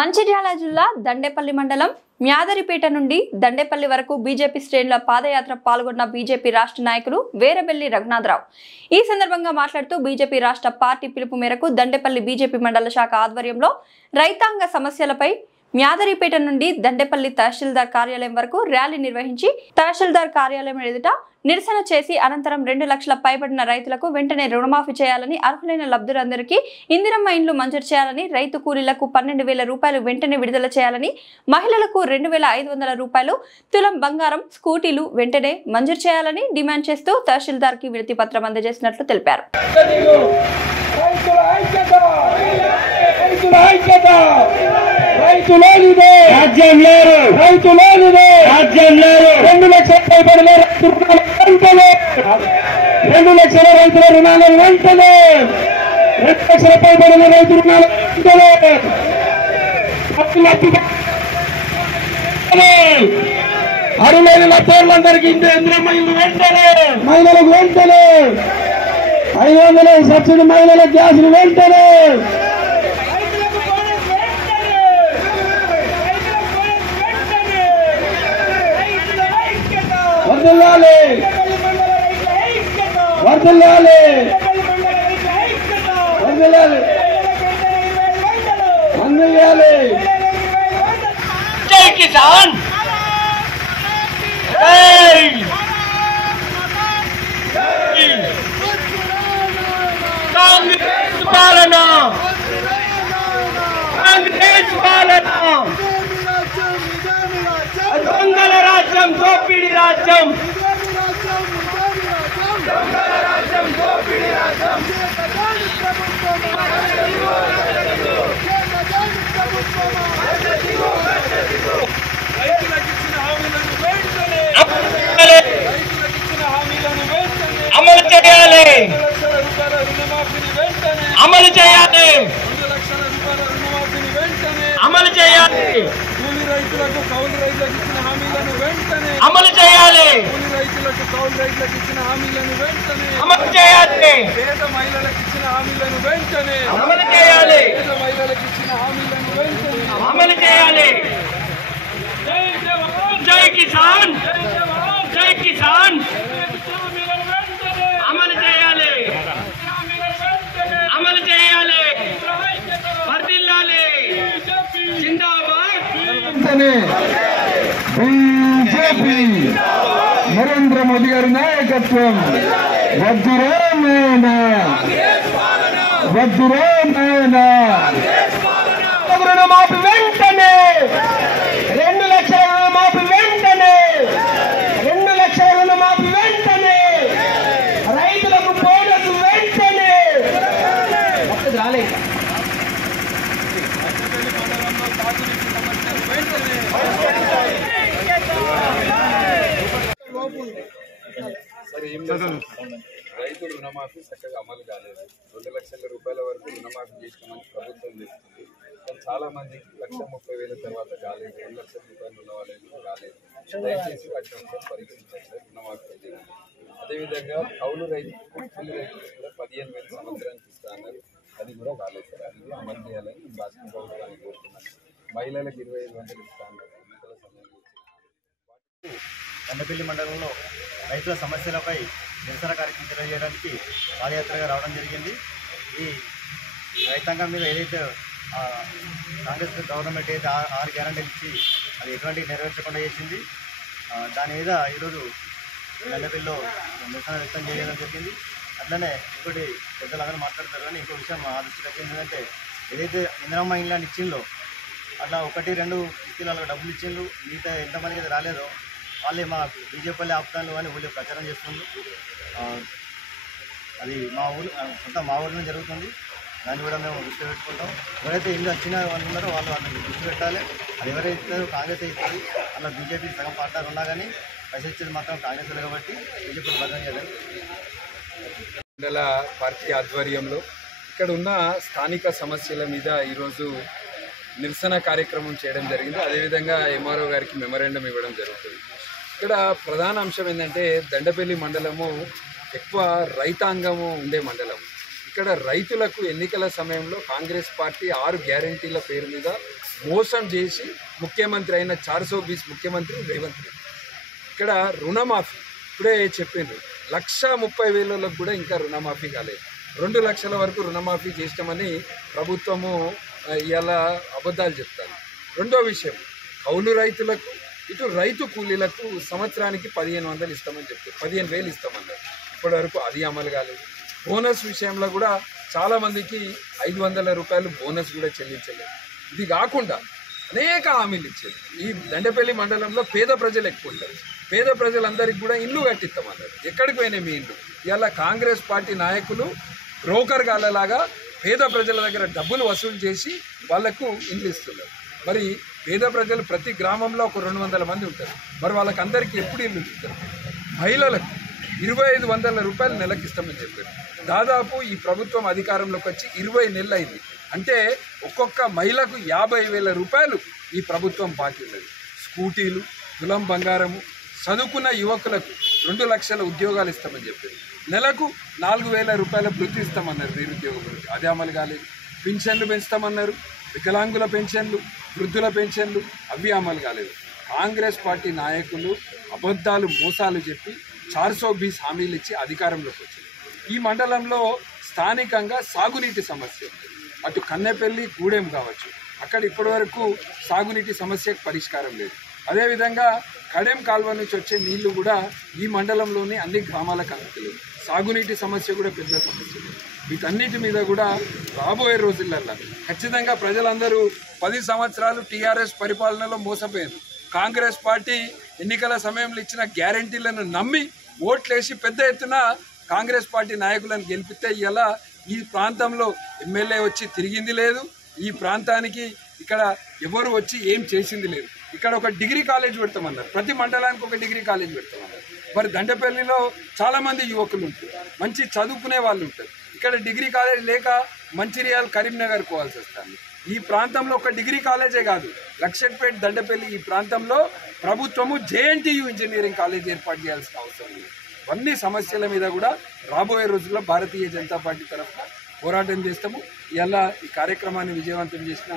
మంచిర్యాల జిల్లా దండేపల్లి మండలం మ్యాదరిపేట నుండి దండేపల్లి వరకు బీజేపీ శ్రేణుల పాదయాత్ర పాల్గొన్న బీజేపీ రాష్ట్ర నాయకులు వేరబెల్లి రఘునాథరావు ఈ సందర్భంగా మాట్లాడుతూ బీజేపీ రాష్ట్ర పార్టీ పిలుపు మేరకు దండేపల్లి బీజేపీ మండల శాఖ ఆధ్వర్యంలో రైతాంగ సమస్యలపై మ్యాదరిపేట నుండి దండేపల్లి తహసీల్దార్ కార్యాలయం వరకు ర్యాలీ నిర్వహించి తహసీల్దార్ కార్యాలయం ఎదుట నిరసన చేసి అనంతరం 2 లక్షల పైబడిన రైతులకు వెంటనే రుణమాఫీ చేయాలని, అర్హులైన లబ్ధిదారులందరికీ ఇందిరమ్మ ఇండ్లు మంజూరు చేయాలని, రైతు కూలీలకు 12,000 రూపాయలు వెంటనే విడుదల చేయాలని, మహిళలకు 2,500 రూపాయలు తులం బంగారం స్కూటీలు వెంటనే మంజూరు చేయాలని డిమాండ్ చేస్తూ తహసీల్దార్ కి వినతి పత్రం అందజేసినట్లు తెలిపారు. రెండు లక్షల రైతుల రుణాలను వెంటనే 2 లక్షల పైబడిన రైతు రుణాలు అరులైన లబ్ధిదారులందరికీ ఇందిరమ్మ ఇల్లు వెంటనే, మహిళలకు వెంటనే 500 సబ్సిడీ, మహిళల గ్యాసులు వెంటనే, వర్ధిల్లాలి వర్ధిల్లాలి వర్ధిల్లాలి అందియాలి. జై కిసాన్, కాంగ్రెస్ పాలన, కాంగ్రెస్ పాలన, దొంగల రాజ్యం, దోపిడి రాజ్యం, అమలు చేయాలి, అమలు చేయాలి, అమలు చేయాలి, కూలీ రైతులకు కౌలు రైతులకు ఇచ్చిన హామీలను వెంటనే అమలు చేయాలి, కూలీ రైతులకు కౌలు రైతులకు ఇచ్చిన హామీలను వెంటనే అమలు చేయాలి, పేద మహిళలకు ఇచ్చిన హామీలను వెంటనే అమలు చేయాలి, పేద మహిళలకు ఇచ్చిన హామీలను వెంటనే అమలు చేయాలి. జై జవాన్, జై కిసాన్, జై జవాన్, జై కిసాన్, హామీలను వెంటనే అమలు చేయాలి, హామీలను వెంటనే అమలు చేయాలి, ఐక్యత, వర్ధిల్లాలి, బీజేపీ జిందాబాద్. బీజేపీ నరేంద్ర మోదీ గారి నాయకత్వం వద్దురా నాయనా, వద్దురా నాయనా. రుణమాఫీ వెంటనే, 2 లక్షల రుణమాఫీ వెంటనే, 2 లక్షల రుణమాఫీ వెంటనే, రైతులకు బోనస్ వెంటనే. రాలే రైతు రుణమాఫీ చక్కగా అమలు కాలేదు. 2 లక్షల రూపాయల వరకు రుణమాఫీ చేసినామని ప్రభుత్వం చేస్తుంది. చాలా మందికి 1,30,000 తర్వాత కాలేదు, 2 లక్షల రూపాయలు ఉన్న వాళ్ళకి కాలేదు. దయచేసి వాటిని ఒకసారి పరీక్షించాలి, రుణమాఫీ చేయాలి. అదేవిధంగా కౌలు రైతు కూలీ రైతులు కూడా 15,000 సంవత్సరానికి ఇస్తా అన్నారు, అది కూడా కాలేదు సార్. అది కూడా అమలు చేయాలని నేను రాష్ట్ర ప్రభుత్వాన్ని కోరుతున్నాను. మహిళలకు 2,500 ఇస్తా అన్నారు, ఎన్నికల సమయంలో దండపల్లి మండలంలో రైతుల సమస్యలపై నిరసన కార్యక్రమం తెలియజేయడానికి పాదయాత్రగా రావడం జరిగింది. ఈ రైతాంగం మీద ఏదైతే కాంగ్రెస్ గవర్నమెంట్ అయితే 6 గ్యారెంటీలు ఇచ్చి అది ఎటువంటి నెరవేర్చకుండా చేసింది, దాని మీద ఈరోజు దండపల్లిలో నిరసన వ్యక్తం చేయడం జరిగింది. అట్లనే ఇంకోటి పెద్దలందరూ మాట్లాడతారు, కానీ ఇంకో విషయం మా దృష్టికి వచ్చింది ఏంటంటే ఏదైతే ఇందిరమ్మ ఇండ్లని ఇచ్చిందో అట్లా 1-2 కిస్తీలలో డబ్బులు ఇచ్చిండ్రు, మిగతా ఎంతమందికి అయితే రాలేదో వాళ్ళే మా బీజేపీ ఆపుతాను అని ఊళ్ళో ప్రచారం చేస్తుంది. అది మా ఊరిలో జరుగుతుంది. దాన్ని కూడా మేము దృష్టి పెట్టుకుంటాం. ఎవరైతే ఇల్లు వచ్చిన వాళ్ళు ఉన్నారో వాళ్ళని దృష్టి పెట్టాలి. అది ఎవరైతే కాంగ్రెస్ ఇస్తుంది, అలా బీజేపీ సగం పార్టీ ఉన్నా కానీ ప్రశ్నించేది మాత్రం కాంగ్రెస్ కాబట్టి బీజేపీ బదనం చేయాలి. మండల పార్టీ ఆధ్వర్యంలో ఇక్కడ ఉన్న స్థానిక సమస్యల మీద ఈరోజు నిరసన కార్యక్రమం చేయడం జరిగింది. అదేవిధంగా ఎంఆర్ఓ గారికి మెమరాండం ఇవ్వడం జరుగుతుంది. ఇక్కడ ప్రధాన అంశం ఏంటంటే దండపల్లి మండలము ఎక్కువ రైతాంగము ఉండే మండలం. ఇక్కడ రైతులకు ఎన్నికల సమయంలో కాంగ్రెస్ పార్టీ 6 గ్యారంటీల పేరు మీద మోసం చేసి ముఖ్యమంత్రి అయిన 420 ముఖ్యమంత్రి రేవంత్ రెడ్డి. ఇక్కడ రుణమాఫీ ఇప్పుడే చెప్పిండ్రు, 1,30,000 కూడా ఇంకా రుణమాఫీ కాలేదు. 2 లక్షల వరకు రుణమాఫీ చేస్తామని ప్రభుత్వము ఇలా అబద్ధాలు చెప్తారు. రెండో విషయం, కౌలు రైతులకు ఇటు రైతు కూలీలకు సంవత్సరానికి 1,500 ఇస్తామని చెప్తారు, 15,000 ఇస్తామన్నారు. ఇప్పటి వరకు అది అమలు కాలేదు. బోనస్ విషయంలో కూడా చాలామందికి 500 రూపాయలు బోనస్ కూడా చెల్లించలేదు. ఇది కాకుండా అనేక హామీలు ఇచ్చారు. ఈ దండేపల్లి మండలంలో పేద ప్రజలు ఎక్కువ ఉంటారు. పేద ప్రజలందరికీ కూడా ఇల్లు కట్టిస్తామన్నారు. ఎక్కడికి పోయినాయి మీ ఇల్లు? ఇవాళ కాంగ్రెస్ పార్టీ నాయకులు బ్రోకర్ గాళ్ళలాగా పేద ప్రజల దగ్గర డబ్బులు వసూలు చేసి వాళ్లకు ఇల్లు ఇస్తున్నారు. మరి పేద ప్రజలు ప్రతి గ్రామంలో ఒక 200 మంది ఉంటారు. మరి వాళ్ళకందరికీ ఎప్పుడు ఇల్లు ఇస్తారు? మహిళలకు 2,500 రూపాయలు నెలకి ఇస్తామని చెప్పారు. దాదాపు ఈ ప్రభుత్వం అధికారంలోకి వచ్చి 20 నెలలు అయింది. అంటే ఒక్కొక్క మహిళకు 50,000 రూపాయలు ఈ ప్రభుత్వం బాకీ ఉన్నది. స్కూటీలు, తులం బంగారము, చదువుకున్న యువకులకు 2 లక్షల ఉద్యోగాలు ఇస్తామని చెప్పారు. నెలకు 4,000 రూపాయల వృత్తి ఇస్తామన్నారు, నిరుద్యోగ వృత్తి. అదే అమలు కాలేదు. పెన్షన్లు పెంచుతామన్నారు, వికలాంగుల పెన్షన్లు, వృద్ధుల పెన్షన్లు, అవి అమలు కాలేదు. కాంగ్రెస్ పార్టీ నాయకులు అబద్ధాలు మోసాలు చెప్పి 420 హామీలు ఇచ్చి అధికారంలోకి వచ్చింది. ఈ మండలంలో స్థానికంగా సాగునీటి సమస్య ఉంది. అటు కన్నెపల్లి, గూడెం కావచ్చు, అక్కడ ఇప్పటి వరకు సాగునీటి సమస్యకు పరిష్కారం లేదు. అదేవిధంగా కడెం కాల్వ నుంచి వచ్చే నీళ్లు కూడా ఈ మండలంలోని అన్ని గ్రామాలకు అందుతలేదు. సాగునీటి సమస్య కూడా పెద్ద సమస్య. వీటన్నిటి మీద కూడా రాబోయే రోజులలో ఖచ్చితంగా ప్రజలందరూ 10 సంవత్సరాలు టీఆర్ఎస్ పరిపాలనలో మోసపోయారు. కాంగ్రెస్ పార్టీ ఎన్నికల సమయంలో ఇచ్చిన గ్యారంటీలను నమ్మి ఓట్లేసి పెద్ద ఎత్తున కాంగ్రెస్ పార్టీ నాయకులను గెలిపితే ఇలా ఈ ప్రాంతంలో ఎమ్మెల్యే వచ్చి తిరిగింది లేదు. ఈ ప్రాంతానికి ఇక్కడ ఎవరు వచ్చి ఏం చేసింది లేదు. ఇక్కడ ఒక డిగ్రీ కాలేజ్ పెడతామన్నారు, ప్రతి మండలానికి ఒక డిగ్రీ కాలేజ్ పెడతామన్నారు. మరి దండపల్లిలో చాలామంది యువకులు ఉంటారు, మంచి చదువుకునే వాళ్ళు ఉంటారు. ఇక్కడ డిగ్రీ కాలేజ్ లేక మంచిర్యాల, కరీంనగర్ పోవాల్సి వస్తుంది. ఈ ప్రాంతంలో ఒక డిగ్రీ కాలేజే కాదు, లక్షట్పేట, దండపల్లి ఈ ప్రాంతంలో ప్రభుత్వము జేఎన్టీయూ ఇంజనీరింగ్ కాలేజ్ ఏర్పాటు చేయాల్సిన అవసరం ఉంది. అన్ని సమస్యల మీద కూడా రాబోయే రోజుల్లో భారతీయ జనతా పార్టీ తరఫున పోరాటం చేస్తాము. ఇలా ఈ కార్యక్రమాన్ని విజయవంతం చేసిన